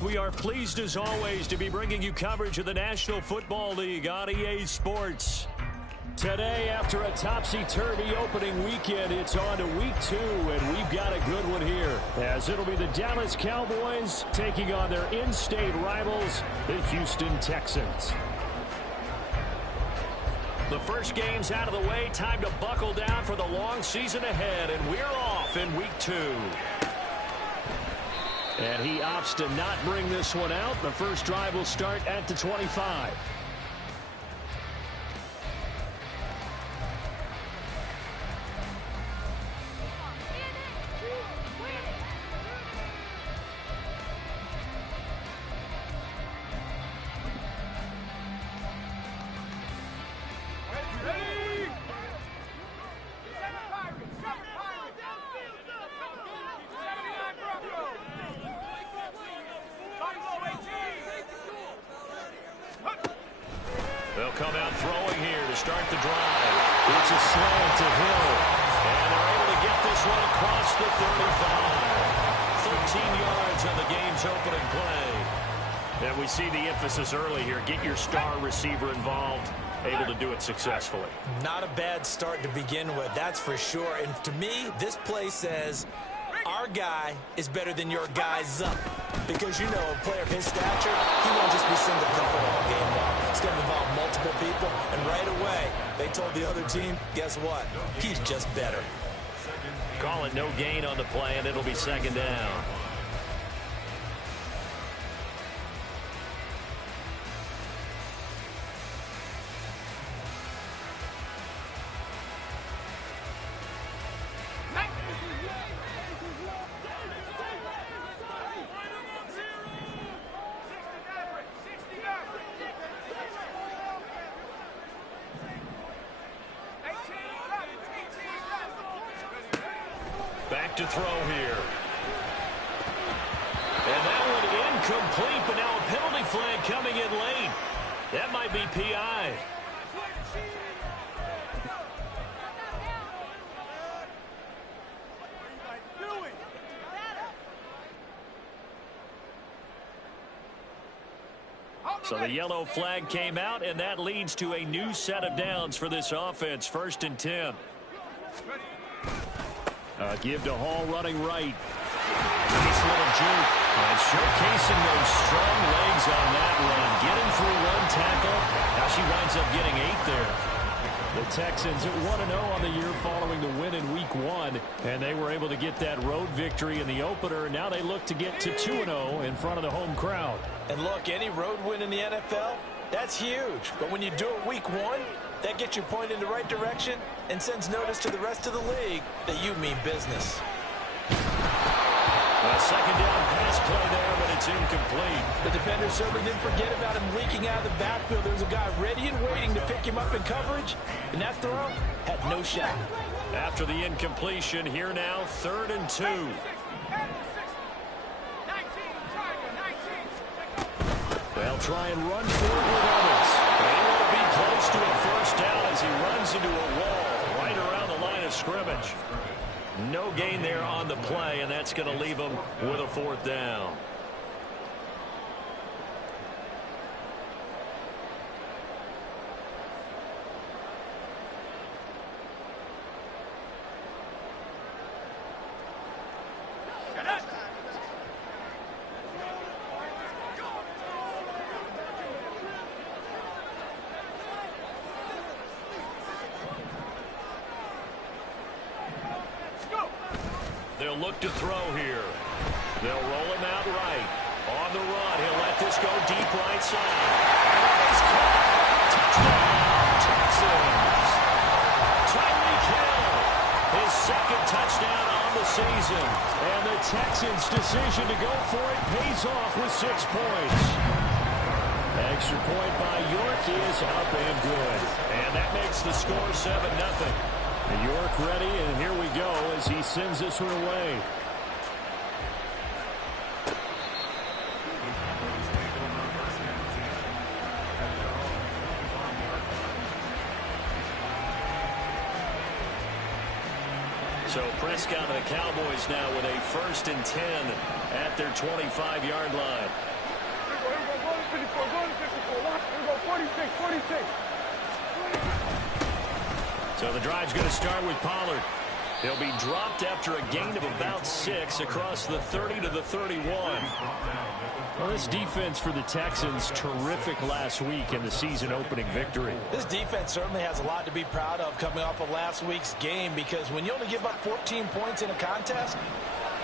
We are pleased as always to be bringing you coverage of the National Football League on EA Sports. Today, after a topsy-turvy opening weekend, it's on to week 2, and we've got a good one here, as it'll be the Dallas Cowboys taking on their in-state rivals, the Houston Texans. The first game's out of the way. Time to buckle down for the long season ahead, and we're off in week 2. And he opts to not bring this one out. The first drive will start at the 25. They'll come out throwing here to start the drive. It's a slant to Hill. And they're able to get this one across the 35. 13 yards on the game's opening play. And we see the emphasis early here. Get your star receiver involved. Able to do it successfully. Not a bad start to begin with, that's for sure. And to me, this play says our guy is better than your guy's up. Because, you know, a player of his stature, he won't just be single covered all game long. It's going to involve multiple people, and right away, they told the other team, guess what? He's just better. Call it no gain on the play, and it'll be second down. Back to throw here. And that one incomplete, but now a penalty flag coming in late. That might be PI. So the yellow flag came out, and that leads to a new set of downs for this offense. 1st and 10. Give to Hall running right. Nice little juke. And showcasing those strong legs on that run. Getting through one tackle. Now she winds up getting 8 there. The Texans at 1-0 on the year following the win in week 1. And they were able to get that road victory in the opener. Now they look to get to 2-0 in front of the home crowd. And look, any road win in the NFL, that's huge. But when you do it week 1, that gets you pointed in the right direction and sends notice to the rest of the league that you mean business. A second down pass play there, but it's incomplete. The defender certainly didn't forget about him leaking out of the backfield. There was a guy ready and waiting to pick him up in coverage, and that throw had no shot. After the incompletion, here now, 3rd and 2. They'll try and run forward with Evans. They want to be close to a first down as he runs into a wall right around the line of scrimmage. No gain there on the play, and that's going to leave them with a 4th down. They'll look to throw here. They'll roll him out right. On the run, he'll let this go deep right side. Touchdown, Texans. Tyreek Hill, his 2nd touchdown on on the season. And the Texans' decision to go for it pays off with 6 points. Extra point by York is up and good. And that makes the score 7-0. York ready, and here we go as he sends this one away. So Prescott and the Cowboys now with a 1st and 10 at their 25-yard line. So the drive's going to start with Pollard. He'll be dropped after a gain of about 6 across the 30 to the 31. Well, this defense for the Texans, terrific last week in the season-opening victory. This defense certainly has a lot to be proud of coming off of last week's game, because when you only give up 14 points in a contest,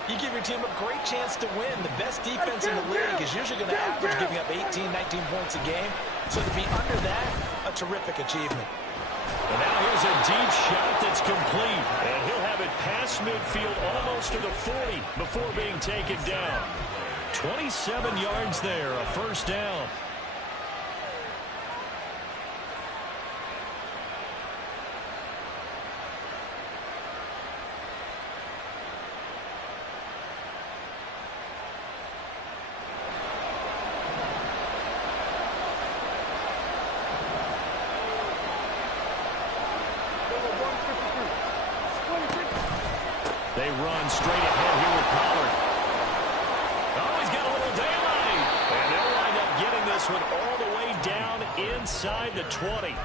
you give your team a great chance to win. The best defense in the league is usually going to average giving up 18, 19 points a game. So to be under that, a terrific achievement. And now here's a deep shot that's complete. And he'll have it past midfield almost to the 40 before being taken down. 27 yards there, a 1st down. They run straight ahead here with Pollard. Oh, he's got a little daylight. And they'll wind up getting this one all the way down inside the 20.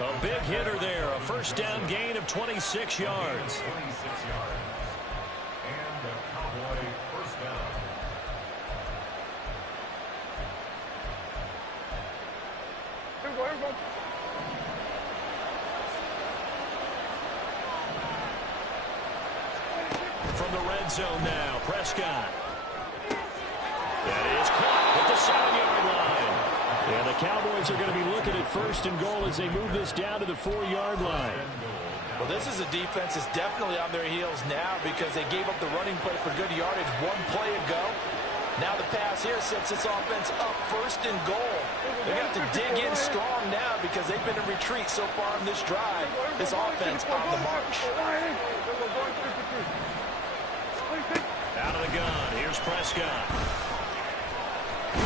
A big hitter there. A 1st down gain of 26 yards. And the Cowboy 1st down. From the red zone now, Prescott. That is caught at the 7-yard line. And the Cowboys are going to be looking at 1st and goal as they move this down to the 4-yard line. Well, this is a defense that's definitely on their heels now, because they gave up the running play for good yardage 1 play ago. Now the pass here sets this offense up 1st and goal. They're going to have to dig in strong now, because they've been in retreat so far in this drive. This offense on the march. Out of the gun, here's Prescott. And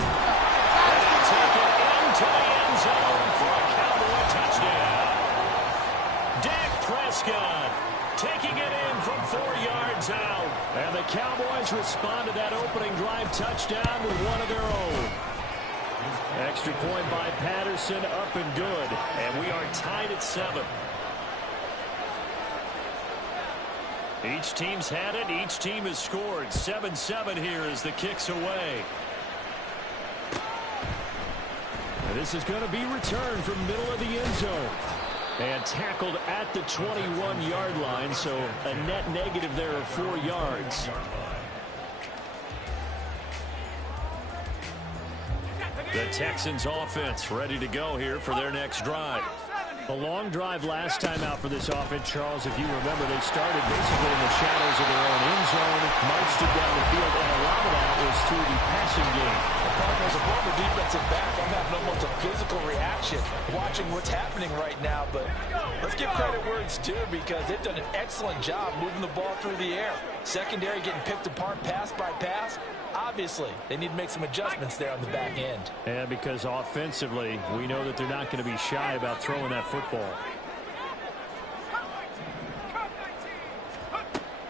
he'll take it into the end zone for a Cowboy touchdown. Dak Prescott taking it in from 4 yards out. And the Cowboys respond to that opening drive touchdown with one of their own. Extra point by Patterson, up and good. And we are tied at 7. Each team's had it. Each team has scored. 7-7 here as the kick's away. And this is going to be returned from middle of the end zone. And tackled at the 21-yard line, so a net negative there of 4 yards. The Texans offense ready to go here for their next drive. A long drive last time out for this offense, Charles. If you remember, they started basically in the shadows of their own end zone, marched it down the field, and a lot of that was through the passing game. As a former defensive back, I'm having almost a physical reaction watching what's happening right now. But let's give credit where it's due, because they've done an excellent job moving the ball through the air. Secondary getting picked apart pass by pass. Obviously, they need to make some adjustments there on the back end. And because offensively, we know that they're not going to be shy about throwing that football.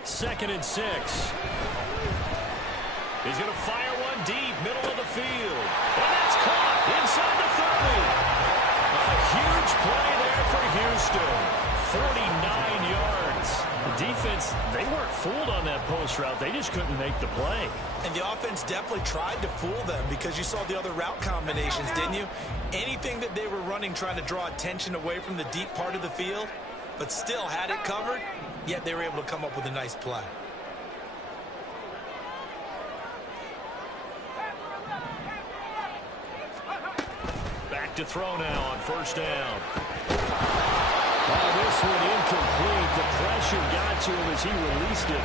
2nd and 6. He's going to fire one deep, middle of the field. And that's caught inside the 30. A huge play there for Houston. 49 yards. The defense, they weren't fooled on that post route. They just couldn't make the play. And the offense definitely tried to fool them, because you saw the other route combinations, didn't you? Anything that they were running trying to draw attention away from the deep part of the field, but still had it covered, yet they were able to come up with a nice play. Back to throw now on 1st down. Oh, this one incomplete. The pressure got to him as he released it.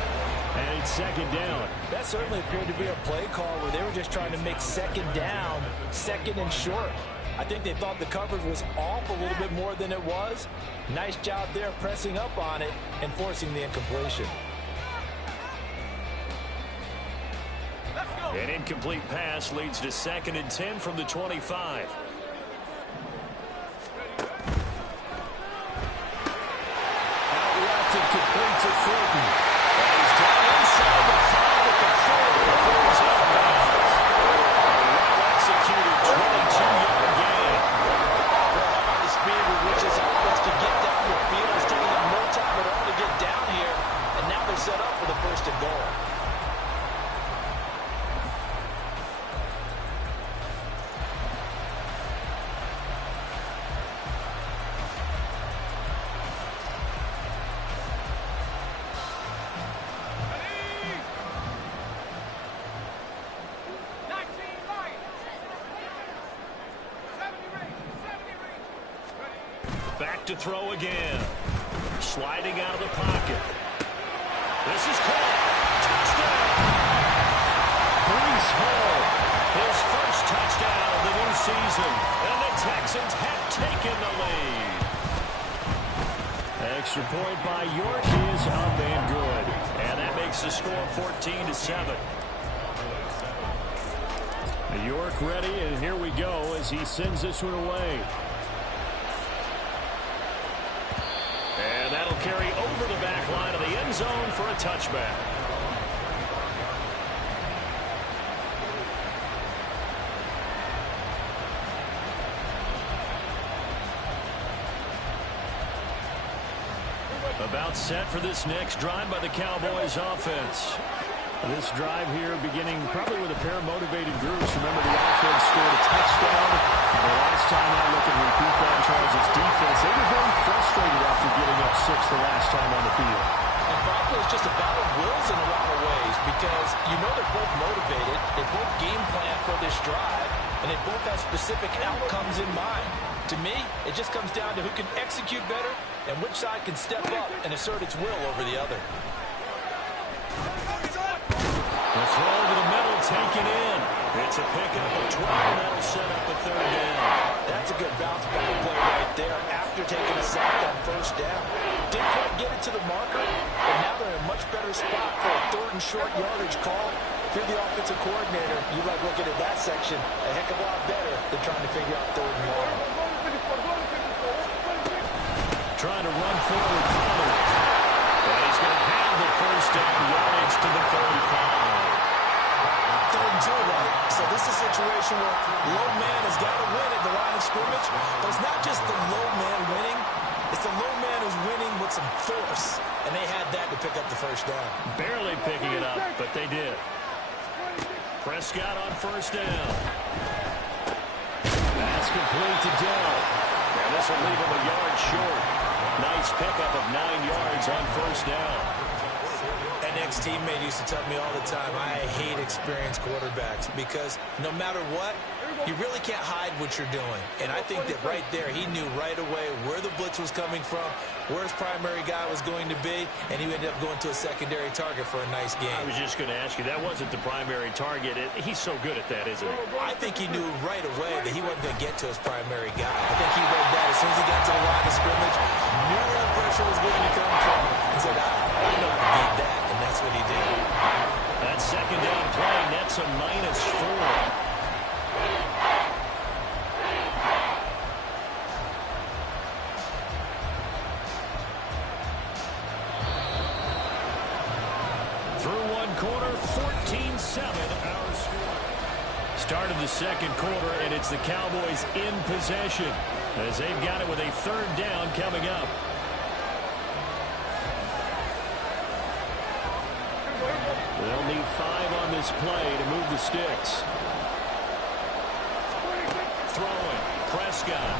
And it's second down. That certainly appeared to be a play call where they were just trying to make second down, second and short. I think they thought the coverage was off a little bit more than it was. Nice job there pressing up on it and forcing the incompletion. An incomplete pass leads to 2nd and 10 from the 25. Out left and complete to Fulton. And he's down inside the 5 at the 4 before he's out of bounds. A well-executed 22-yard gain. Well, how about the speed with which this offense can get down the field? It's taking them no time at all to get down here. And now they're set up for the 1st and goal. Back to throw again. Sliding out of the pocket. This is caught. Touchdown! Breece Hall, his first touchdown of the new season. And the Texans have taken the lead. Extra point by York is up and good. And that makes the score 14-7. York ready, and here we go as he sends this one away. And that'll carry over the back line of the end zone for a touchback. About set for this next drive by the Cowboys offense. This drive here beginning probably with a pair of motivated groups. Remember, the offense scored a touchdown. The last time I look and repeat that, Charles' defense, they were very frustrated after giving up 6 the last time on the field. And frankly, it's just a battle of wills in a lot of ways because you know they're both motivated. They both game plan for this drive, and they both have specific outcomes in mind. To me, it just comes down to who can execute better and which side can step up and assert its will over the other. The throw over the middle, taken in. It's a pickup of 12. That'll set up a 3rd down. That's a good bounce back play right there after taking a sack on 1st down. Didn't quite get it to the marker, but now they're in a much better spot for a 3rd and short yardage call. If you're the offensive coordinator, you like looking at that section a heck of a lot better than trying to figure out 3rd and long. Trying to run forward. And he's going to have the 1st down yardage to the 35. 3rd and 2, right? So this is a situation where low man has got to win at the line of scrimmage. But it's not just the low man winning. It's the low man who's winning with some force. And they had that to pick up the 1st down. Barely picking it up, but they did. Prescott on 1st down. That's complete to Dell. And this will leave him a yard short. Nice pickup of 9 yards on 1st down. An ex-teammate used to tell me all the time, I hate experienced quarterbacks because no matter what, you really can't hide what you're doing. And I think that right there, he knew right away where the blitz was coming from, where his primary guy was going to be, and he ended up going to a secondary target for a nice game. I was just going to ask you, that wasn't the primary target. He's so good at that, isn't he? I think he knew right away that he wasn't going to get to his primary guy. I think he read that as soon as he got to the line of scrimmage, knew where the pressure was going to come from, and said, I know how to beat that, and that's what he did. That 2nd down play, that's a -4. Through one quarter, 14-7 our score. Start of the 2nd quarter, and it's the Cowboys in possession as they've got it with a 3rd down coming up. They'll need 5 on this play to move the sticks. Throwing, Prescott.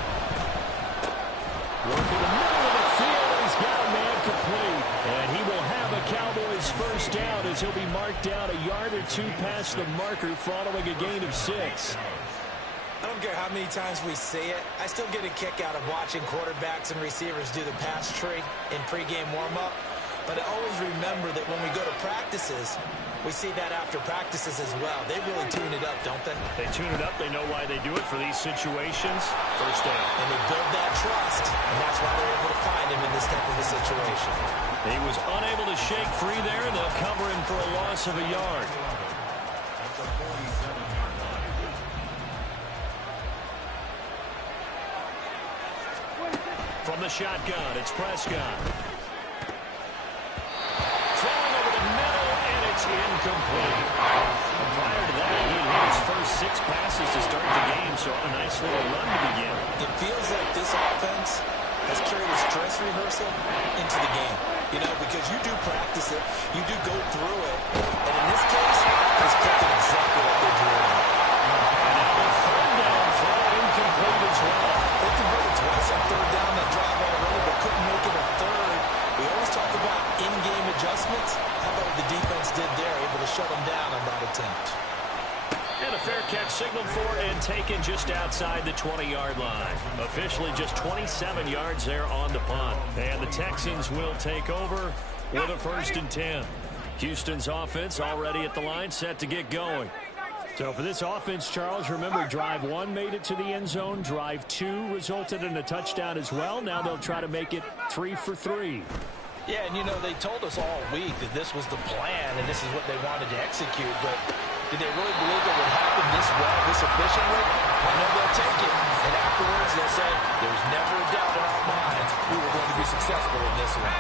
Working the middle of the field, and he's got a man complete. And he will have a Cowboys 1st down as he'll be marked down a yard or 2 past the marker following a gain of 6. I don't care how many times we see it. I still get a kick out of watching quarterbacks and receivers do the pass tree in pregame warm-up. But I always remember that when we go to practices, we see that after practices as well. They really tune it up, don't they? They tune it up. They know why they do it for these situations. First down. And they build that trust, and that's why they're able to find him in this type of a situation. He was unable to shake free there, and they'll cover him for a loss of a yard. From the shotgun, it's Prescott. Throwing over the middle, and it's incomplete. And prior to that, he had hit his first 6 passes to start the game, so a nice little run to begin. It feels like this offense has carried its dress rehearsal into the game. You know, because you do practice it, you do go through it, and in this case, it's clicking exactly what they drew it on. And now the third down throw incomplete as well. They converted twice on third down that drive already, but couldn't make it a third. We always talk about in-game adjustments. How about what the defense did there, able to shut them down on that attempt. And a fair catch signaled for and taken just outside the 20-yard line. Officially just 27 yards there on the punt. And the Texans will take over with a 1st and 10. Houston's offense already at the line, set to get going. So for this offense, Charles, remember, drive 1 made it to the end zone. Drive 2 resulted in a touchdown as well. Now they'll try to make it 3 for 3. Yeah, and you know, they told us all week that this was the plan and this is what they wanted to execute, but did they really believe it would happen this well, this efficiently? I know they'll take it, and afterwards they'll say, there's never a doubt in our minds we were going to be successful in this one.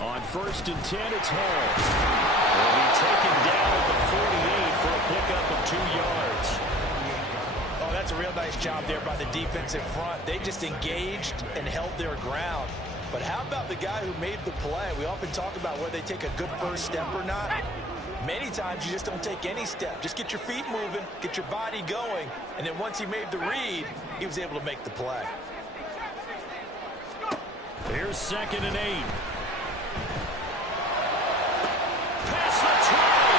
On 1st and 10, it's Hall. Will be taken down at the 48 for a pickup of 2 yards. Oh, that's a real nice job there by the defense in front. They just engaged and held their ground. But how about the guy who made the play? We often talk about whether they take a good first step or not. Many times you just don't take any step. Just get your feet moving, get your body going, and then once he made the read, he was able to make the play. Here's 2nd and 8. Pass the try.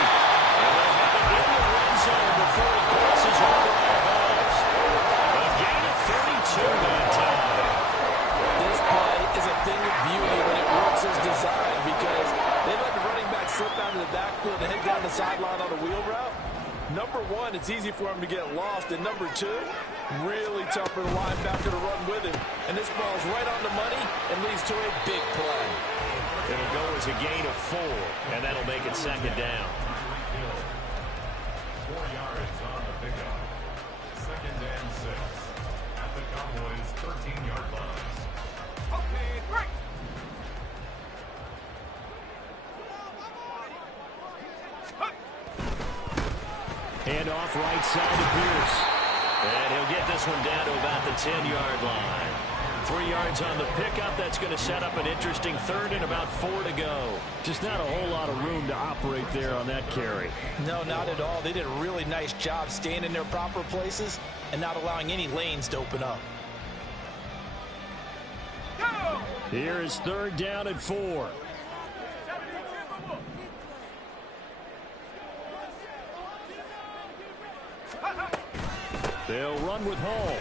And they'll have it in the red zone before he crosses over the balls. A gain of 32 that time. This play is a thing of beauty when it works as designed because they let the running back slip out of the backfield and head down the sideline on a wheel route. Number 1, it's easy for him to get lost. And number 2, really tough for the linebacker to run with him. And this ball's right on the money and leads to a big play. It'll go as a gain of 4, and that'll make it 2nd down. 4 yards on the pickup. 2nd and 6 at the Cowboys' 13-yard line. Hand off right side to Pierce. And he'll get this one down to about the 10-yard line. 3 yards on the pickup. That's going to set up an interesting 3rd and about 4 to go. Just not a whole lot of room to operate there on that carry. No, not at all. They did a really nice job staying in their proper places and not allowing any lanes to open up. Here is 3rd down and 4. They'll run with Hall.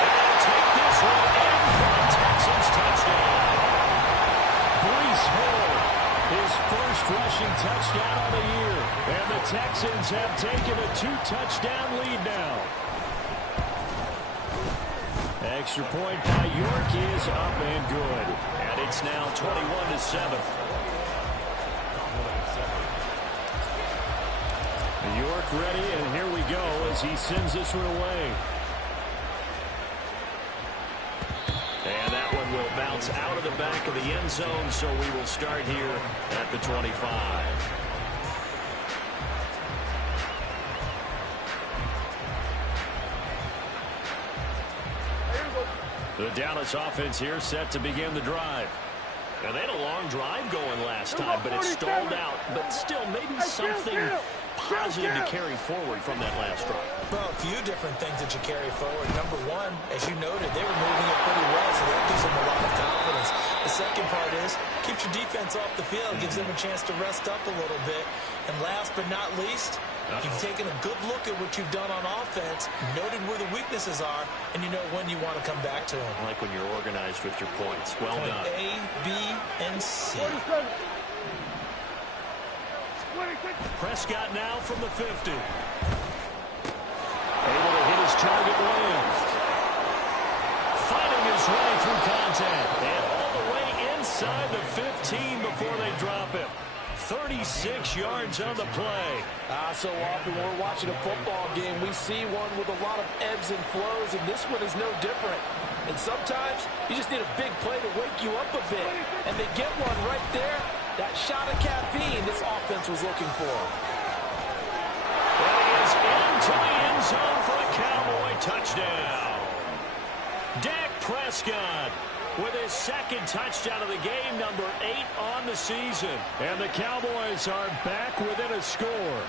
And take this one in for a Texans touchdown. Breece Hall, his first rushing touchdown of the year. And the Texans have taken a 2-touchdown lead now. Extra point by York is up and good. And it's now 21-7. York ready, and here we go as he sends this one away. And that one will bounce out of the back of the end zone, so we will start here at the 25. The Dallas offense here set to begin the drive. Now, they had a long drive going last time, but it stalled out. But still, maybe something positive to carry forward from that last drive. Well, a few different things that you carry forward. Number 1, as you noted, they were moving it pretty well, so that gives them a lot of confidence. The second part is keeps your defense off the field, gives them a chance to rest up a little bit. And last but not least, you've taken a good look at what you've done on offense, noted where the weaknesses are, and you know when you want to come back to them. I like when you're organized with your points. Well done. A, B, and C. Prescott now from the 50. Able to hit his target Williams. Fighting his way through contact. And all the way inside the 15 before they drop him. 36 yards on the play. So often when we're watching a football game, we see one with a lot of ebbs and flows, and this one is no different. And sometimes you just need a big play to wake you up a bit. And they get one right there. That shot of caffeine this offense was looking for. That is into the end zone for a Cowboy touchdown. Dak Prescott with his second touchdown of the game, number 8 on the season. And the Cowboys are back within a score.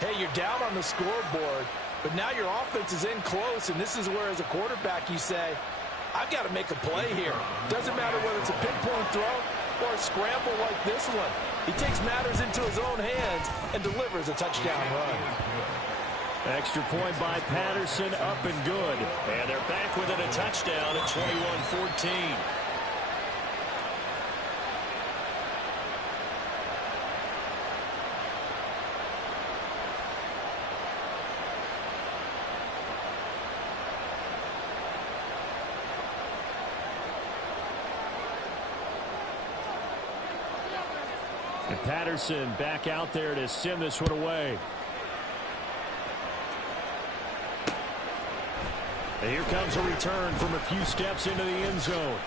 Hey, you're down on the scoreboard, but now your offense is in close, and this is where, as a quarterback, you say, I've got to make a play here. Doesn't matter whether it's a pinpoint throw or a scramble like this one. He takes matters into his own hands and delivers a touchdown run. Extra point by Patterson, up and good. And they're back within a touchdown at 21-14. And Patterson back out there to send this one away. And here comes a return from a few steps into the end zone.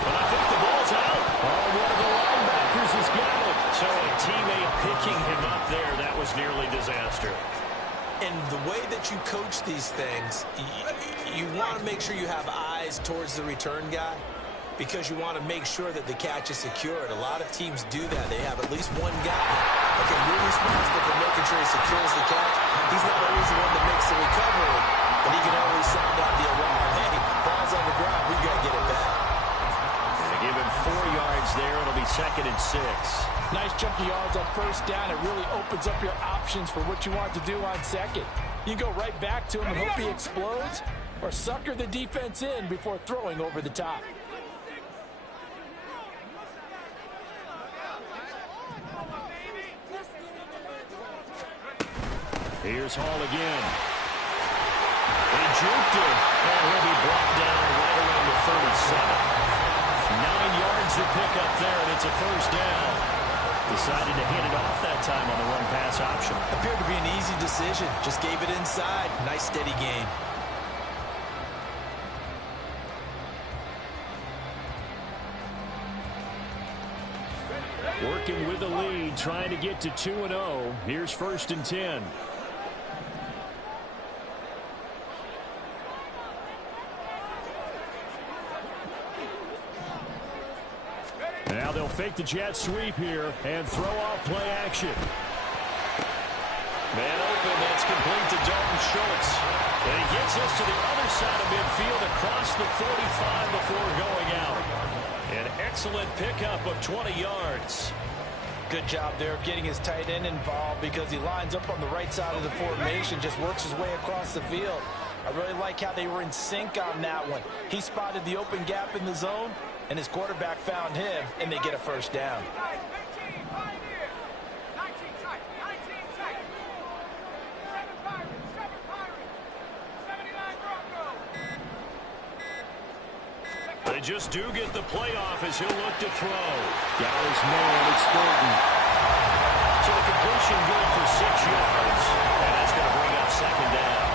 But I think the ball's out. Oh, one of the linebackers has got it. So a teammate picking him up there, that was nearly disaster. And the way that you coach these things, you want to make sure you have eyes towards the return guy, because you want to make sure that the catch is secured. A lot of teams do that. They have at least one guy. Okay, you're responsible for making sure he secures the catch. He's not always the one that makes the recovery, but he can always sound out the alarm. Hey, ball's on the ground. We got to get it back. They give him 4 yards there. It'll be 2nd and 6. Nice chunky yards on first down. It really opens up your options for what you want to do on second. You go right back to him and hope he explodes, or sucker the defense in before throwing over the top. Here's Hall again. He juked it, and he'll be brought down right around the 37. 9 yards to pick up there, and it's a first down. Decided to hand it off that time on the run-pass option. Appeared to be an easy decision. Just gave it inside. Nice steady gain. Working with the lead, trying to get to 2-0. Here's 1st and 10. Now they'll fake the jet sweep here and throw off play action. Man open, that's complete to Dalton Schultz. And he gets us to the other side of midfield across the 45 before going out. An excellent pickup of 20 yards. Good job there of getting his tight end involved, because he lines up on the right side of the formation, just works his way across the field. I really like how they were in sync on that one. He spotted the open gap in the zone, and his quarterback found him, and they get a first down. They just do get the playoff as he'll look to throw. Got his man, it's Thornton. So the completion good for 6 yards. And that's going to bring up 2nd down.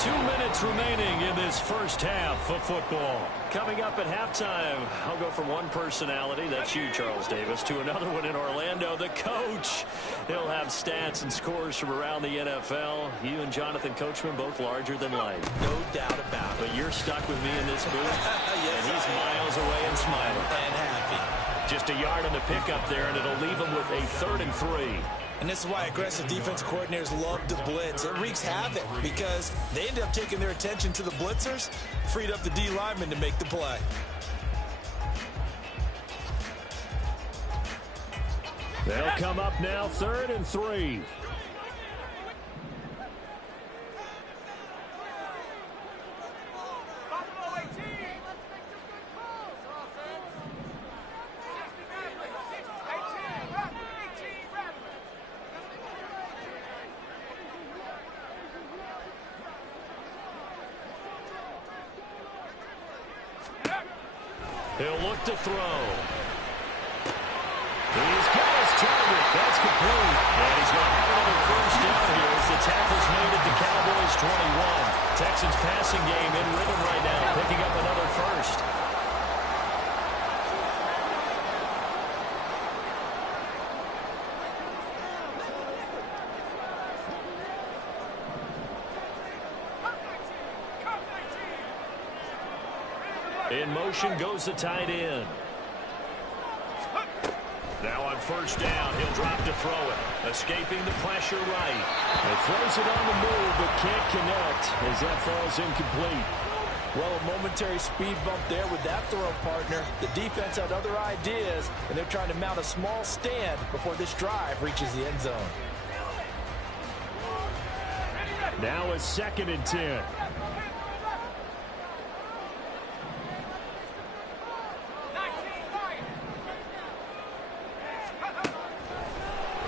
2 minutes remaining in this first half of football. Coming up at halftime, I'll go from one personality, that's you, Charles Davis, to another one in Orlando, the coach. He'll have stats and scores from around the NFL. You and Jonathan Coachman, both larger than life. No doubt about it. But you're stuck with me in this booth, Yes, and he's miles away and smiling. And happy. Just a yard on the pickup there, and it'll leave them with a 3rd and 3. And this is why aggressive defense coordinators love to blitz. It wreaks havoc because they end up taking their attention to the blitzers, freed up the D lineman to make the play. They'll come up now 3rd and 3. He'll look to throw. He's got his target. That's complete. And he's going to have another first down here as the tackle's made at the Cowboys 21. Texans passing game in rhythm right now, picking up another first. In motion goes the tight end. Now on first down, he'll drop to throw it. Escaping the pressure right. He throws it on the move, but can't connect as that falls incomplete. Well, a momentary speed bump there with that throw, partner. The defense had other ideas, and they're trying to mount a small stand before this drive reaches the end zone. Now a 2nd and 10.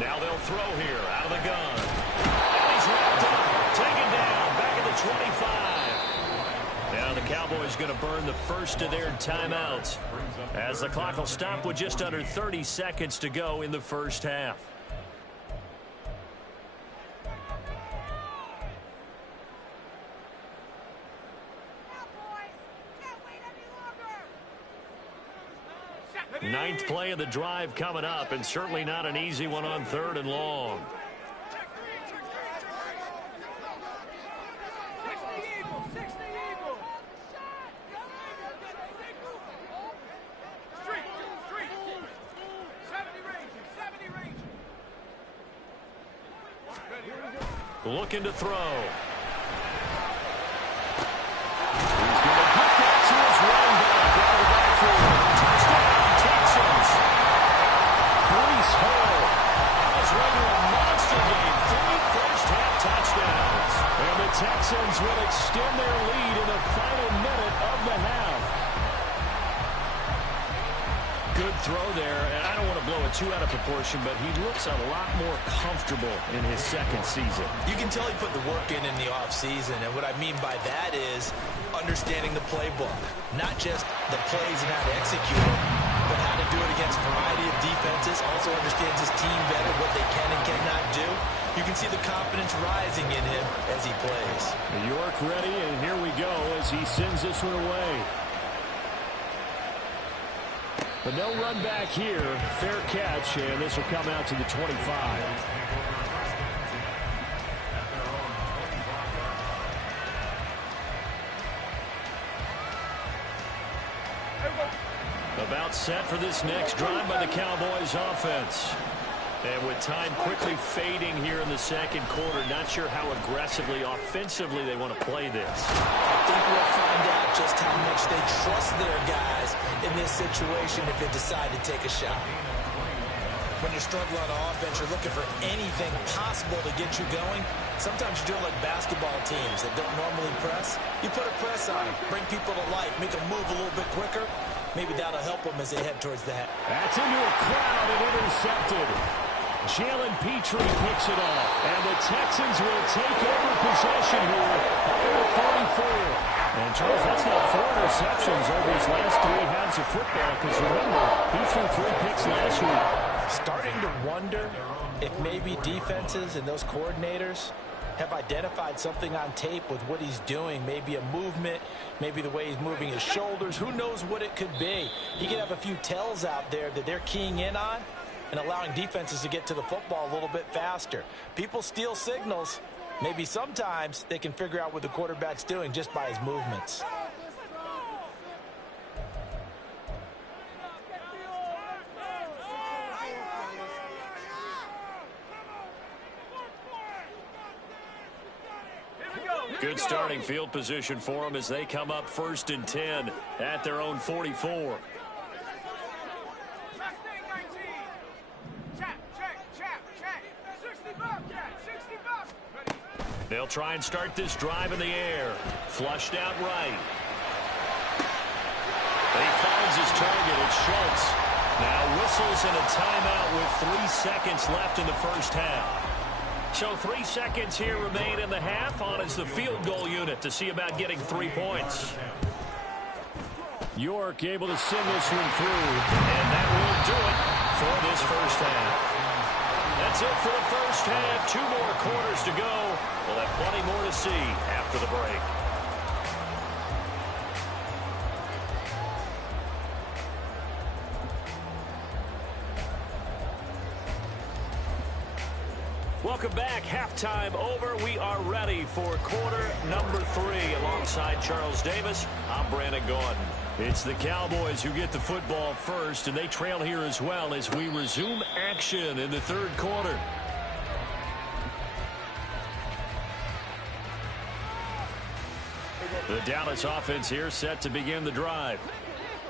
Now they'll throw here out of the gun. And he's wrapped up, taken down, back at the 25. Now the Cowboys going to burn the first of their timeouts as the clock will stop with just under 30 seconds to go in the first half. Ninth play of the drive coming up, and certainly not an easy one on 3rd and long. Looking to throw. He's going to get that to his running back. Out of the backfield. Touchdown, Texans. Breece Hall has running a monster game. 3 first-half touchdowns. And the Texans will extend their lead in the final minute of the half. Good throw there, and I don't want to blow it too out of proportion, but he looks a lot more comfortable in his 2nd season. You can tell he put the work in the offseason, and what I mean by that is understanding the playbook. Not just the plays and how to execute them, but how to do it against a variety of defenses. Also understands his team better, what they can and cannot do. You can see the confidence rising in him as he plays. York ready, and here we go as he sends this one away. But no run back here. Fair catch, and this will come out to the 25. About set for this next drive by the Cowboys offense. And with time quickly fading here in the 2nd quarter, not sure how aggressively, offensively they want to play this. I think we'll find out just how much they trust their guys in this situation if they decide to take a shot. When you're struggling on offense, you're looking for anything possible to get you going. Sometimes you do it like basketball teams that don't normally press. You put a press on them, bring people to life, make them move a little bit quicker. Maybe that'll help them as they head towards the half. That's into a crowd and intercepted. Jalen Petrie picks it off, and the Texans will take over possession here at the 44. And Charles, that's now 4 interceptions over his last 3 halves of football, because remember, he threw 3 picks last week. Starting to wonder if maybe defenses and those coordinators have identified something on tape with what he's doing. Maybe a movement, maybe the way he's moving his shoulders. Who knows what it could be? He could have a few tells out there that they're keying in on and allowing defenses to get to the football a little bit faster. People steal signals. Maybe sometimes they can figure out what the quarterback's doing just by his movements. Good starting field position for them as they come up 1st and 10 at their own 44. They'll try and start this drive in the air. Flushed out right. He finds his target. It's Schultz. Now whistles and a timeout with 3 seconds left in the first half. So 3 seconds here remain in the half. On is the field goal unit to see about getting 3 points. York able to send this one through. And that will do it for this first half. That's it for the first half. 2 more quarters to go. We'll have plenty more to see after the break. Welcome back. Halftime over. We are ready for quarter number 3. Alongside Charles Davis, I'm Brandon Gordon. It's the Cowboys who get the football first, and they trail here as well as we resume action in the 3rd quarter. The Dallas offense here set to begin the drive.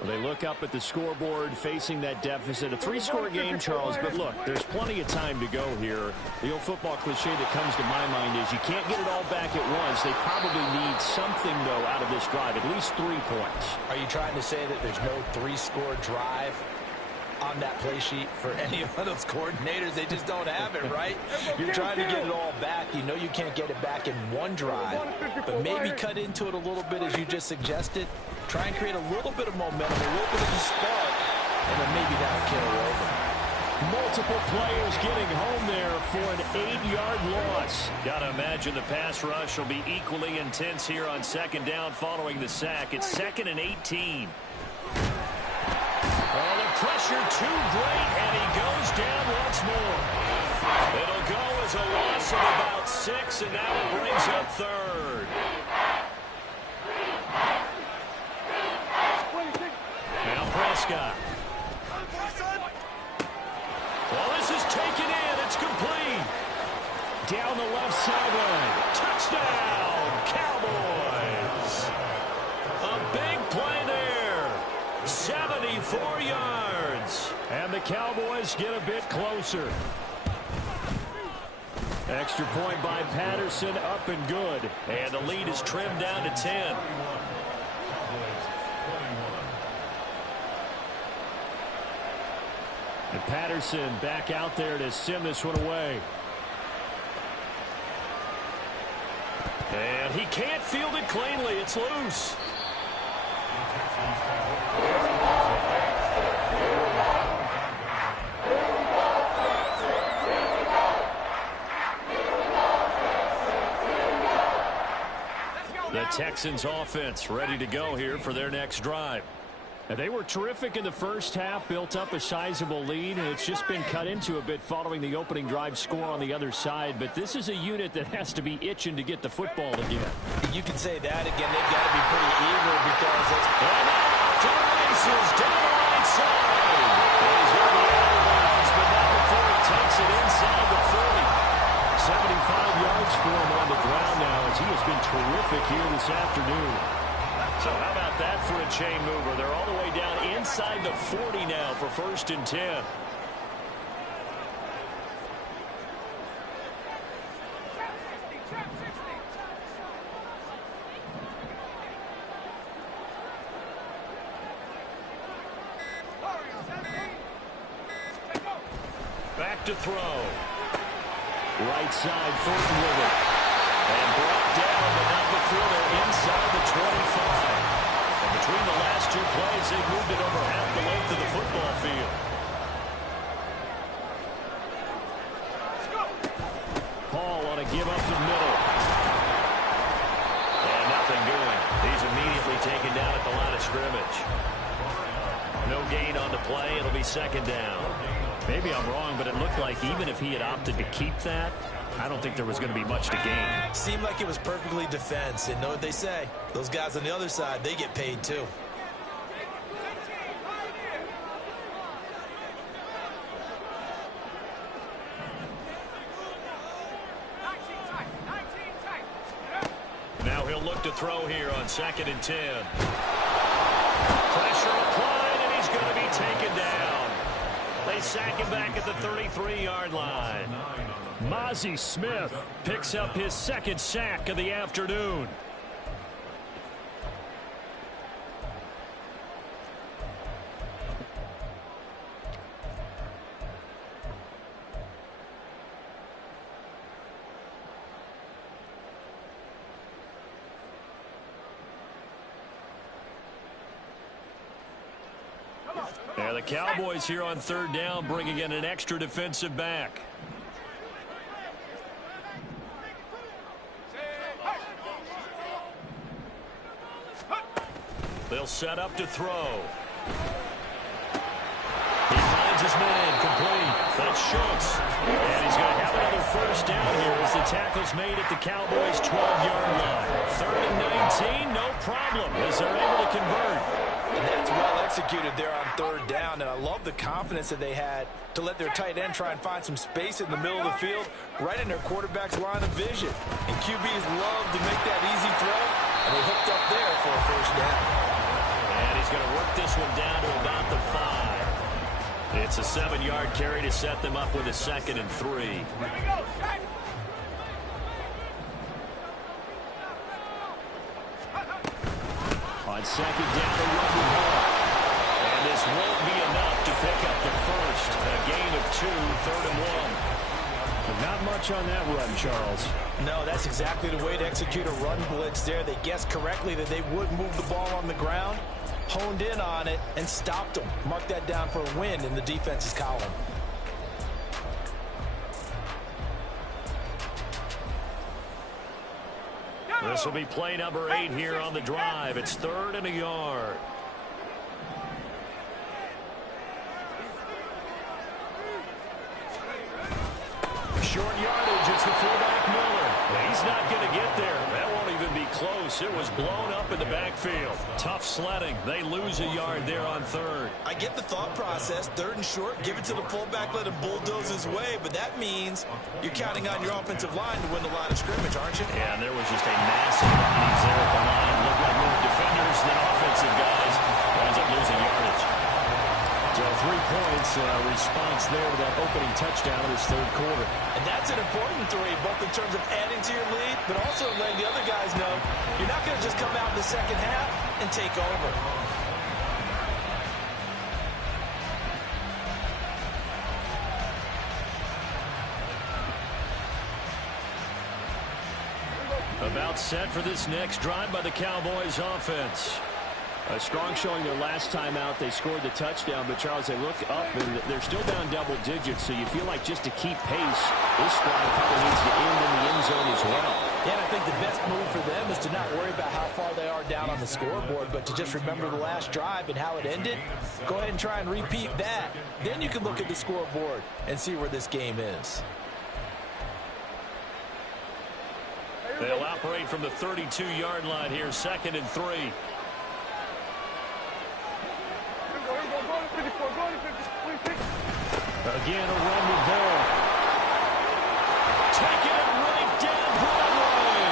They look up at the scoreboard facing that deficit. A 3-score game, Charles, but look, there's plenty of time to go here. The old football cliche that comes to my mind is you can't get it all back at once. They probably need something, though, out of this drive, at least 3 points. Are you trying to say that there's no 3-score drive on that play sheet for any of those coordinators? They just don't have it, right? You're trying to get it all back. You know you can't get it back in one drive, but maybe cut into it a little bit as you just suggested. Try and create a little bit of momentum, a little bit of a spark, and then maybe that'll carry over. Multiple players getting home there for an 8-yard loss. Gotta imagine the pass rush will be equally intense here on 2nd down following the sack. It's 2nd and 18. Oh, the pressure too great, and he goes down once more. It'll go as a loss of about 6, and now it brings up 3rd. Now Prescott. Well, this is taken in. It's complete. Down the left sideline. Touchdown, Cowboys. A big play there. 74 yards. And the Cowboys get a bit closer. Extra point by Patterson, up and good. And the lead is trimmed down to 10. And Patterson back out there to send this one away. And he can't field it cleanly. It's loose. The Texans offense ready to go here for their next drive. And they were terrific in the first half, built up a sizable lead, and it's just been cut into a bit following the opening drive score on the other side. But this is a unit that has to be itching to get the football again. You can say that again. They've got to be pretty eager because it's to the races, down the right side. He's going to be out of bounds, but not before he takes it inside the 40. 75 yards for him on the ground now as he has been terrific here this afternoon. So how about that for a chain mover? They're all the way down inside the 40 now for 1st and 10. Back to throw. Right side, Thornton with it. And brought down, but not before they're inside the 25. And between the last 2 plays, they've moved it over half the length of the football field. Paul on a give up the middle. And nothing doing. He's immediately taken down at the line of scrimmage. No gain on the play. It'll be 2nd down. Maybe I'm wrong, but it looked like even if he had opted to keep that, I don't think there was going to be much to gain. Seemed like it was perfectly defense. And know what they say? Those guys on the other side, they get paid too. He'll look to throw here on 2nd and 10. Pressure applied, and he's going to be taken down. They sack him back at the 33-yard line. Mozzie Smith picks up his 2nd sack of the afternoon. Yeah, the Cowboys here on 3rd down, bringing in an extra defensive back. They'll set up to throw. He finds his man, complete. That's Schultz. And he's going to have another 1st down here as the tackle's made at the Cowboys' 12-yard line. 3rd and 19, no problem, as they're able to convert. And that's well executed there on 3rd down, and I love the confidence that they had to let their tight end try and find some space in the middle of the field, right in their quarterback's line of vision. And QBs love to make that easy throw, and they hooked up there for a 1st down. And he's going to work this one down to about the 5. It's a 7-yard carry to set them up with a 2nd and 3. On 2nd down, to run the ball. And this won't be enough to pick up the 1st. A gain of 2, 3rd and 1. But not much on that run, Charles. No, that's exactly the way to execute a run blitz there. They guessed correctly that they would move the ball on the ground, honed in on it, and stopped them. Mark that down for a win in the defense's column. This will be play number 8 here on the drive. It's 3rd and a yard. Short yardage. It's the fullback Miller. He's not going to get there. That won't even be close. It was blown up in the backfield. Tough sledding. They lose a yard there on 3rd. I get the thought process. 3rd and short, give it to the fullback, let him bulldoze his way. But that means you're counting on your offensive line to win the line of scrimmage, aren't you? Yeah, and there was just a massive bodies there at the line. Looked like more defenders than offensive guys. Winds up losing yardage. So 3 points response there to that opening touchdown in his 3rd quarter. And that's an important 3, both in terms of adding to your lead, but also letting the other guys know you're not going to just come out in the 2nd half and take over. About set for this next drive by the Cowboys offense. A strong showing their last time out. They scored the touchdown, but Charles, they look up and they're still down double digits, so you feel like just to keep pace, this drive probably needs to end in the end zone as well. Yeah, and I think the best move for them is to not worry about how far they are down on the scoreboard, but to just remember the last drive and how it ended. Go ahead and try and repeat that. Then you can look at the scoreboard and see where this game is. They'll operate from the 32-yard line here, 2nd and 3. Again, a run with Vaughn. Taking it right down Broadway.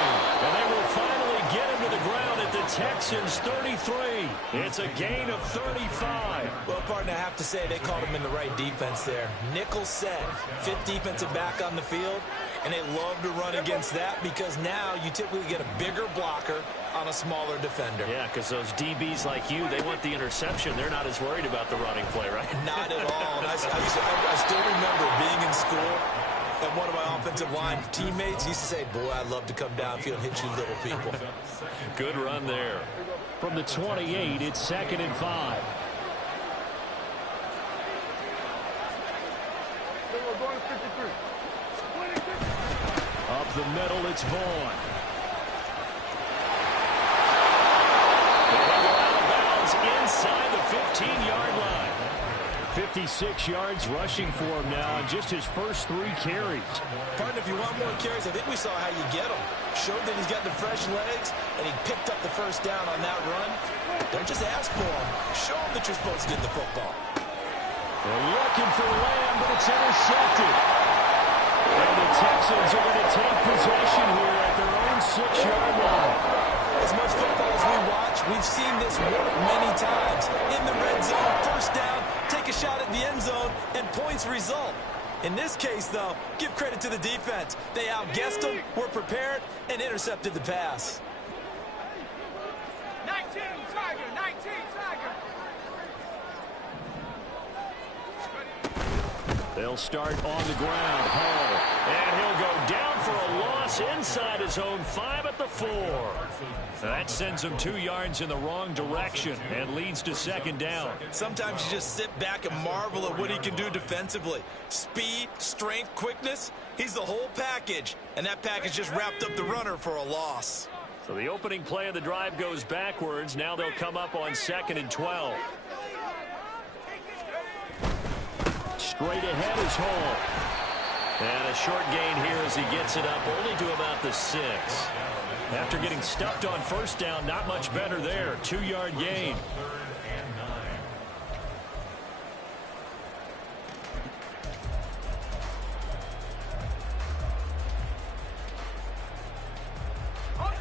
And they will finally get him to the ground at the Texans' 33. It's a gain of 35. Well, partner, I have to say they called him in the right defense there. Nickel set, 5th defensive back on the field, and they love to run against that because now you typically get a bigger blocker on a smaller defender. Yeah, because those DBs like you, they want the interception. They're not as worried about the running play, right? Not at all. And I still remember being in school, and one of my offensive line teammates used to say, boy, I'd love to come downfield and hit you little people. Good run there. From the 28, it's 2nd and 5. Up the middle, it's Vaughn. They go out of bounds inside the 15-yard line. 56 yards rushing for him now on just his first 3 carries. Partner, if you want more carries, I think we saw how you get them. Showed that he's got the fresh legs, and he picked up the 1st down on that run. Don't just ask for him. Show him that you're supposed to get the football. They're looking for Lamb, but it's intercepted. And the Texans are going to take possession here at their own 6-yard line. just one of many times in the red zone, first down, take a shot at the end zone, and points result. In this case, though, give credit to the defense. They outguessed them, were prepared, and intercepted the pass. 19, Tiger, 19, Tiger. They'll start on the ground. Hall. And he'll go down for a loss inside his own 5 at the 4. That sends him 2 yards in the wrong direction and leads to second down. Sometimes you just sit back and marvel at what he can do defensively. Speed, strength, quickness, he's the whole package. And that package just wrapped up the runner for a loss. So the opening play of the drive goes backwards. Now they'll come up on 2nd and 12. Straight ahead is Hall. And a short gain here as he gets it up only to about the 6. After getting stuffed on first down, not much better there. 2-yard gain.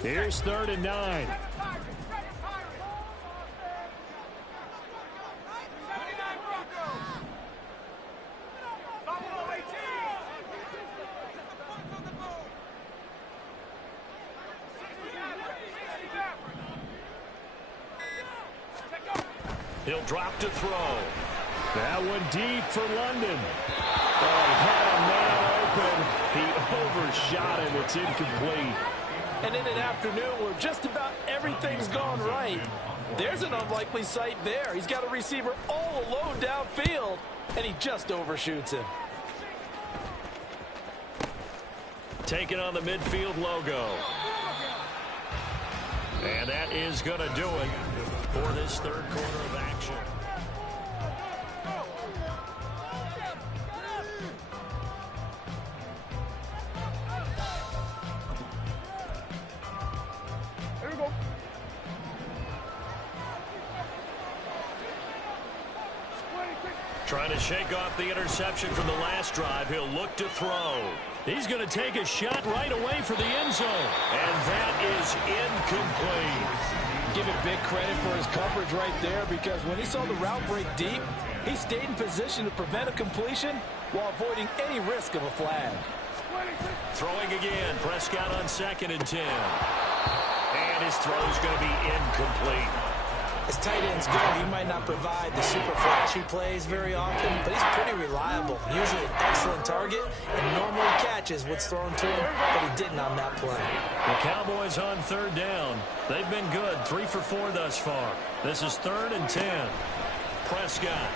Here's 3rd and 9. He'll drop to throw. That one deep for London. Oh, he had a man open. He overshot him. It's incomplete. And in an afternoon where just about everything's gone right, there's an unlikely sight there. He's got a receiver all alone downfield, and he just overshoots him. Taking on the midfield logo. And that is going to do it for this 3rd quarter of action. Here we go. Trying to shake off the interception from the last drive. He'll look to throw. He's going to take a shot right away for the end zone. And that is incomplete. Give him big credit for his coverage right there, because when he saw the route break deep, he stayed in position to prevent a completion while avoiding any risk of a flag. Throwing again. Prescott on 2nd and 10. And his throw is going to be incomplete. As tight ends go, he might not provide the super flashy plays very often, but he's pretty reliable. Usually an excellent target, and normally catches what's thrown to him, but he didn't on that play. The Cowboys on 3rd down. They've been good. 3 for 4 thus far. This is 3rd and 10. Prescott.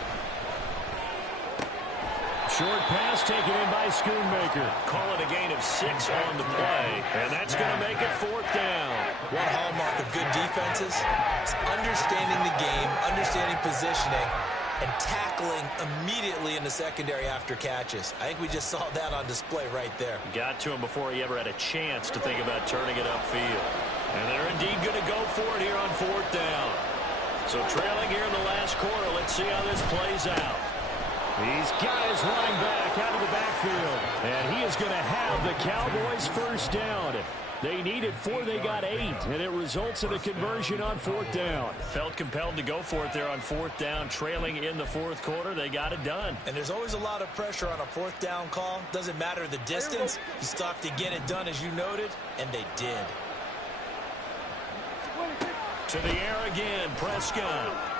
Short pass taken in by Schoonmaker. Call it a gain of 6 on the play, and that's going to make it 4th down. One hallmark of good defenses is understanding the game, understanding positioning, and tackling immediately in the secondary after catches. I think we just saw that on display right there. Got to him before he ever had a chance to think about turning it upfield. And they're indeed going to go for it here on 4th down. So trailing here in the last quarter, let's see how this plays out. He's got his running back out of the backfield. And he is going to have the Cowboys first down. They needed 4, they got 8, and it results in a conversion on 4th down. Felt compelled to go for it there on 4th down, trailing in the 4th quarter. They got it done. And there's always a lot of pressure on a 4th down call. Doesn't matter the distance. You still have to get it done, as you noted, and they did. To the air again, Prescott.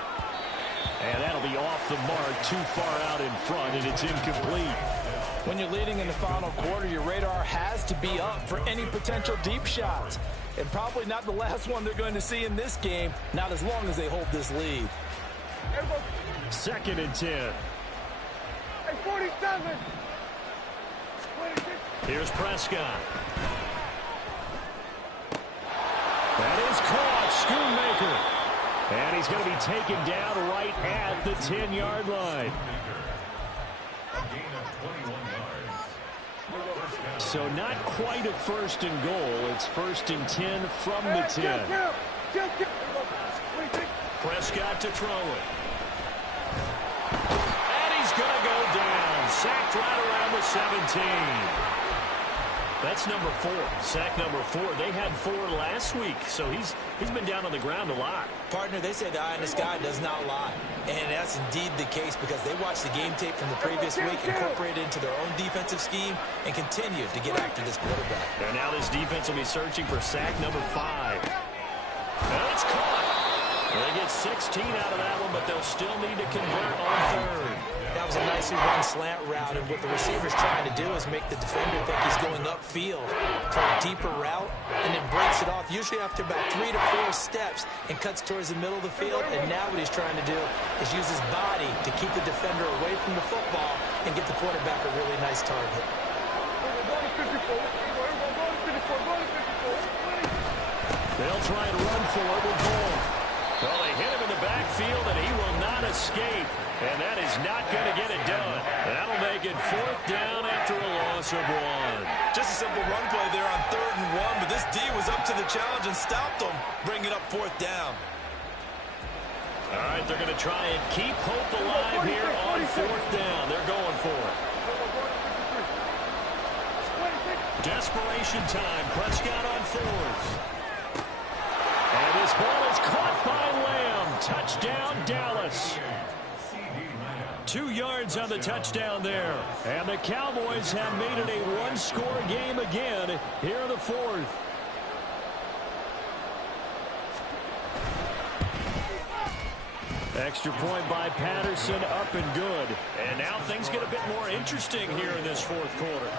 And that'll be off the mark, too far out in front, and it's incomplete. When you're leading in the final quarter, your radar has to be up for any potential deep shots. And probably not the last one they're going to see in this game, not as long as they hold this lead. 2nd and 10. Hey, 47. Here's Prescott. That is caught, Schoonmaker. And he's going to be taken down right at the 10-yard line. So not quite a 1st and goal. It's 1st and 10 from the 10. Prescott to throw it. And he's going to go down. Sacked right around the 17. That's number 4. Sack number 4. They had 4 last week, so he's been down on the ground a lot. Partner, they say the eye in the sky does not lie. And that's indeed the case because they watched the game tape from the previous week, incorporated it into their own defensive scheme, and continue to get after this quarterback. And now this defense will be searching for sack number 5. And it's caught. They get 16 out of that one, but they'll still need to convert on 3rd. That was a nicely run slant route, and what the receiver's trying to do is make the defender think he's going upfield for a deeper route, and then breaks it off, usually after about 3 to 4 steps, and cuts towards the middle of the field. And now what he's trying to do is use his body to keep the defender away from the football and get the quarterback a really nice target. They'll try and run for it with Bull. Well, they hit him in the backfield, and he will not escape. And that is not going to get it done. That'll make it 4th down after a loss of 1. Just a simple run play there on 3rd and 1, but this D was up to the challenge and stopped them, bringing up 4th down. All right, they're going to try and keep hope alive here on 4th down. They're going for it. Desperation time. Prescott on 4th. And this ball is caught by Lamb. Touchdown, Dallas. 2 yards on the touchdown there. And the Cowboys have made it a one-score game again here in the 4th. Extra point by Patterson, up and good. And now things get a bit more interesting here in this 4th quarter.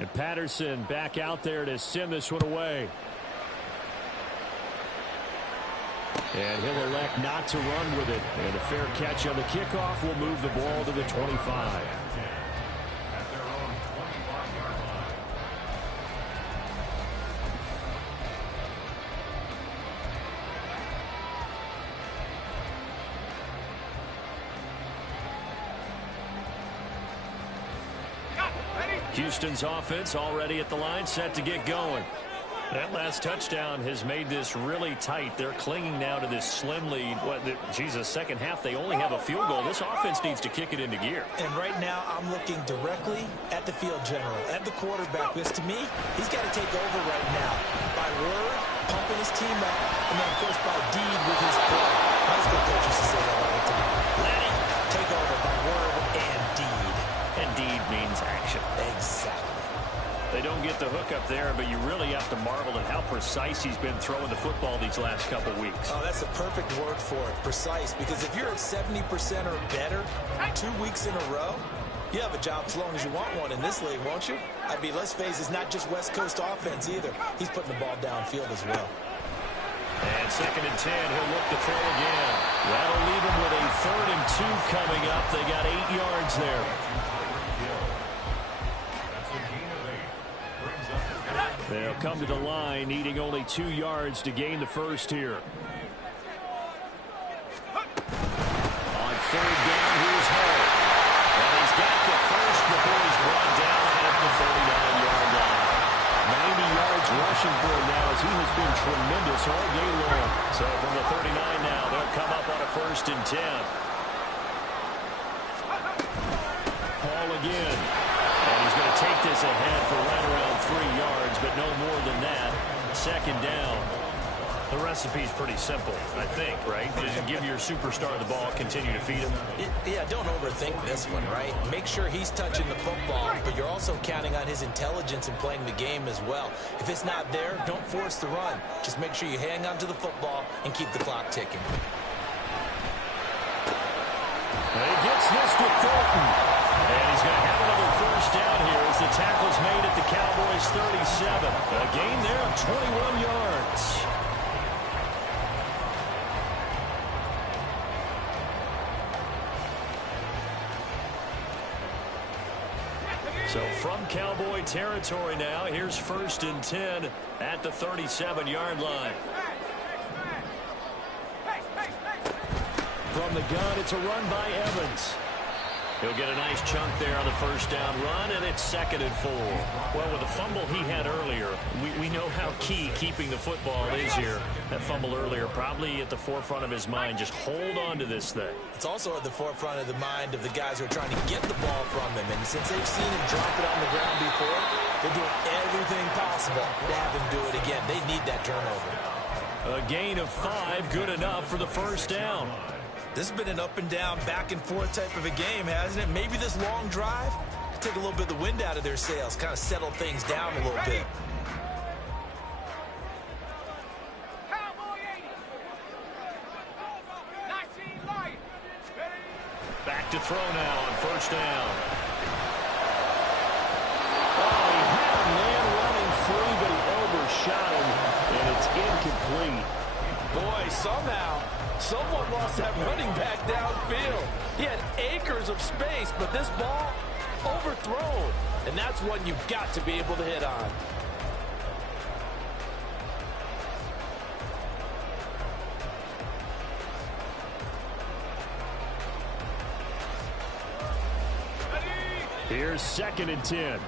And Patterson back out there to send this one away. And he'll elect not to run with it. And a fair catch on the kickoff will move the ball to the 25. Houston's offense already at the line, set to get going. That last touchdown has made this really tight. They're clinging now to this slim lead. Second half, they only have a field goal. This offense needs to kick it into gear. And right now, I'm looking directly at the field general, at the quarterback. Because to me, he's got to take over right now. By word, pumping his team up, and then, of course, by deed with his play. High school coaches used to say that all the time. Laddie, take over by word and deed. And deed means action. Exactly. They don't get the hook up there, but you really have to marvel at how precise he's been throwing the football these last couple weeks. Oh, that's the perfect word for it, precise. Because if you're at 70% or better 2 weeks in a row, you have a job as long as you want one in this league, won't you? I mean, let's face it, it's not just West Coast offense either. He's putting the ball downfield as well. And 2nd and 10, he'll look to throw again. That'll leave him with a 3rd and 2 coming up. They got 8 yards there. They'll come to the line, needing only 2 yards to gain the first here. On 3rd down, here's Hull. And he's got the first before he's brought down at the 39-yard line. 90 yards rushing for him now as he has been tremendous all day long. So from the 39 now, they'll come up on a 1st and 10. Hall again. And he's going to take this ahead for right around 3 yards, but no more than that. 2nd down. The recipe's pretty simple, I think, right? Just give your superstar the ball, continue to feed him. Yeah, don't overthink this one, right? Make sure he's touching the football, but you're also counting on his intelligence in playing the game as well. If it's not there, don't force the run. Just make sure you hang on to the football and keep the clock ticking. And he gets this to Thornton. And he's going to have another 1st down here as the tackle's made at the Cowboys' 37. A gain there of 21 yards. So from Cowboy territory now, here's 1st and 10 at the 37-yard line. from the gun. It's a run by Evans. He'll get a nice chunk there on the first down run, and it's 2nd and 4. Well, with the fumble he had earlier, we know how key keeping the football is here. That fumble earlier probably at the forefront of his mind. Just hold on to this thing. It's also at the forefront of the mind of the guys who are trying to get the ball from him. And since they've seen him drop it on the ground before, they're doing everything possible to have him do it again. They need that turnover. A gain of 5, good enough for the first down. This has been an up and down, back and forth type of a game, hasn't it? Maybe this long drive take a little bit of the wind out of their sails, kind of settle things down a little bit. Cowboy 80. 19 Lions. Back to throw now on first down. Oh, he had a man running free, but he overshot him, and it's incomplete. Boy, somehow someone lost that running back downfield. He had acres of space, but this ball overthrown. And that's one you've got to be able to hit on. Here's 2nd and 10.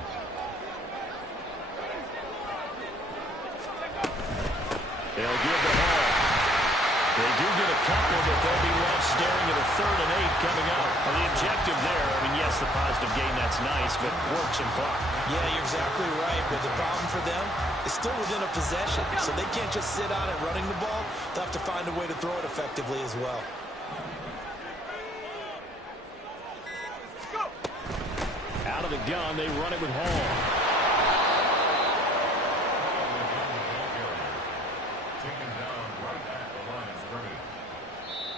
They'll give the ball. They do get a couple, but they'll be left staring at a 3rd and 8 coming up. Well, the objective there, I mean, yes, the positive gain, that's nice, but works and clock. Yeah, you're exactly right, but the problem for them is still within a possession, so they can't just sit on it running the ball. They'll have to find a way to throw it effectively as well. Out of the gun, they run it with Hall. Taken down right at the line of scrimmage.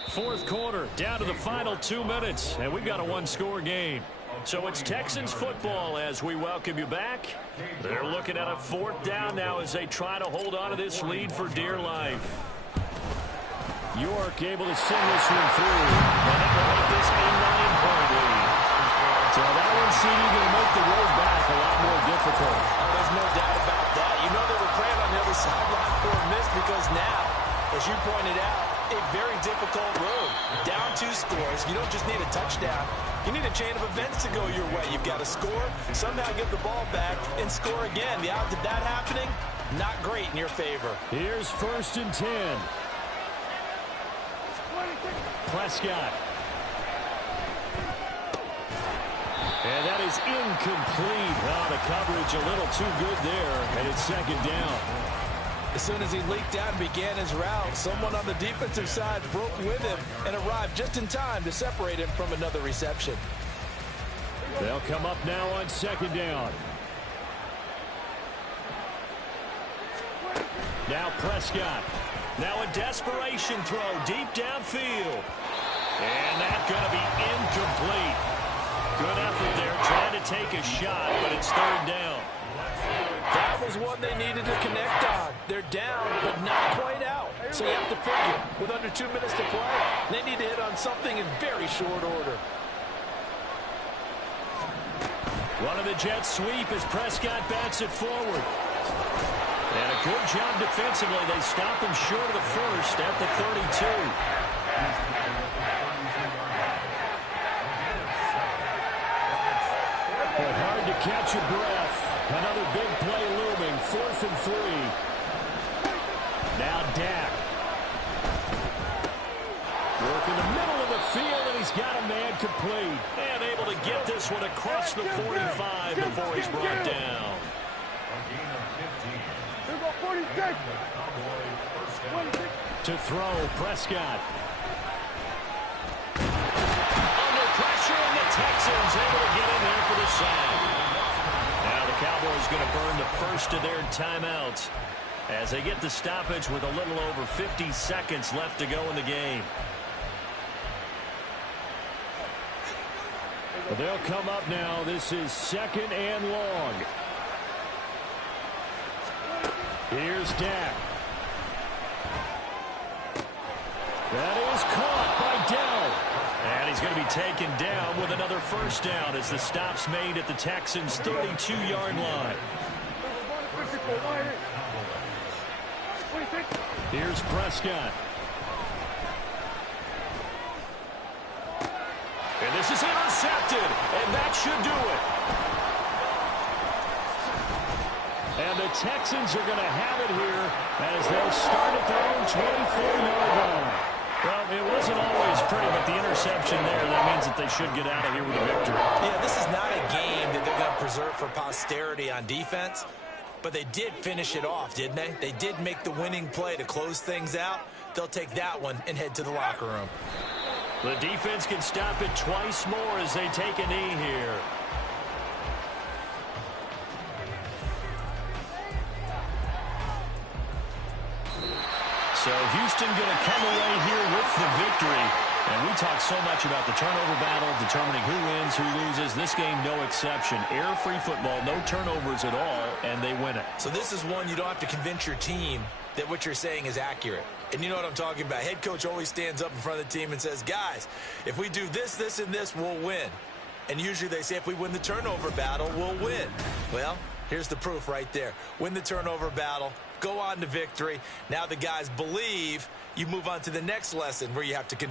Fourth quarter, down to the final 2 minutes, and we've got a one-score game. So it's Texans football as we welcome you back. They're looking at a 4th down now as they try to hold on to this lead for dear life. York able to send this one through. And that will make this a 9-point lead. So that one seemed going to make the road back a lot more difficult. Oh, there's no doubt about that. You know they were praying on the other sideline for a miss because now, as you pointed out, a very difficult road. Down 2 scores. You don't just need a touchdown. You need a chain of events to go your way. You've got to score, somehow get the ball back, and score again. The odds of that happening, not great in your favor. Here's 1st and 10. Prescott. And that is incomplete. Oh, the coverage a little too good there, and it's 2nd down. As soon as he leaked out and began his route, someone on the defensive side broke with him and arrived just in time to separate him from another reception. They'll come up now on 2nd down. Now Prescott. Now a desperation throw deep downfield. And that's going to be incomplete. Good effort there trying to take a shot, but it's 3rd down. That was one they needed to connect on. They're down, but not quite out. So you have to figure, with under 2 minutes to play, they need to hit on something in very short order. Running the jet sweep as Prescott bats it forward. And a good job defensively. They stop him short of the first at the 32. But hard to catch your breath. Another big play looming. 4th and 3. Now Dak. Work in the middle of the field, and he's got a man complete. And able to get this one across the 45 before he's brought down. A gain of 15. Here go 46. Cowboy first down. To throw, Prescott. Under pressure, and the Texans able to get in there for the sack. Now the Cowboys going to burn the first of their timeouts as they get the stoppage with a little over 50 seconds left to go in the game. They'll come up now. This is 2nd and long. Here's Dak. That is caught by Dell. And he's going to be taken down with another first down as the stop's made at the Texans' 32-yard line. Here's Prescott. This is intercepted, and that should do it. And the Texans are going to have it here as they'll start at their own 24-yard line. Well, it wasn't always pretty, but the interception there, that means that they should get out of here with a victory. Yeah, this is not a game that they're going to preserve for posterity on defense, but they did finish it off, didn't they? They did make the winning play to close things out. They'll take that one and head to the locker room. The defense can stop it twice more as they take a knee here. So Houston going to come away here with the victory. And we talk so much about the turnover battle, determining who wins, who loses. This game, no exception. Error-free football, no turnovers at all, and they win it. So this is one you don't have to convince your team that what you're saying is accurate. And you know what I'm talking about. Head coach always stands up in front of the team and says, guys, if we do this, this, and this, we'll win. And usually they say if we win the turnover battle, we'll win. Well, here's the proof right there. Win the turnover battle, go on to victory. Now the guys believe. You move on to the next lesson where you have to convince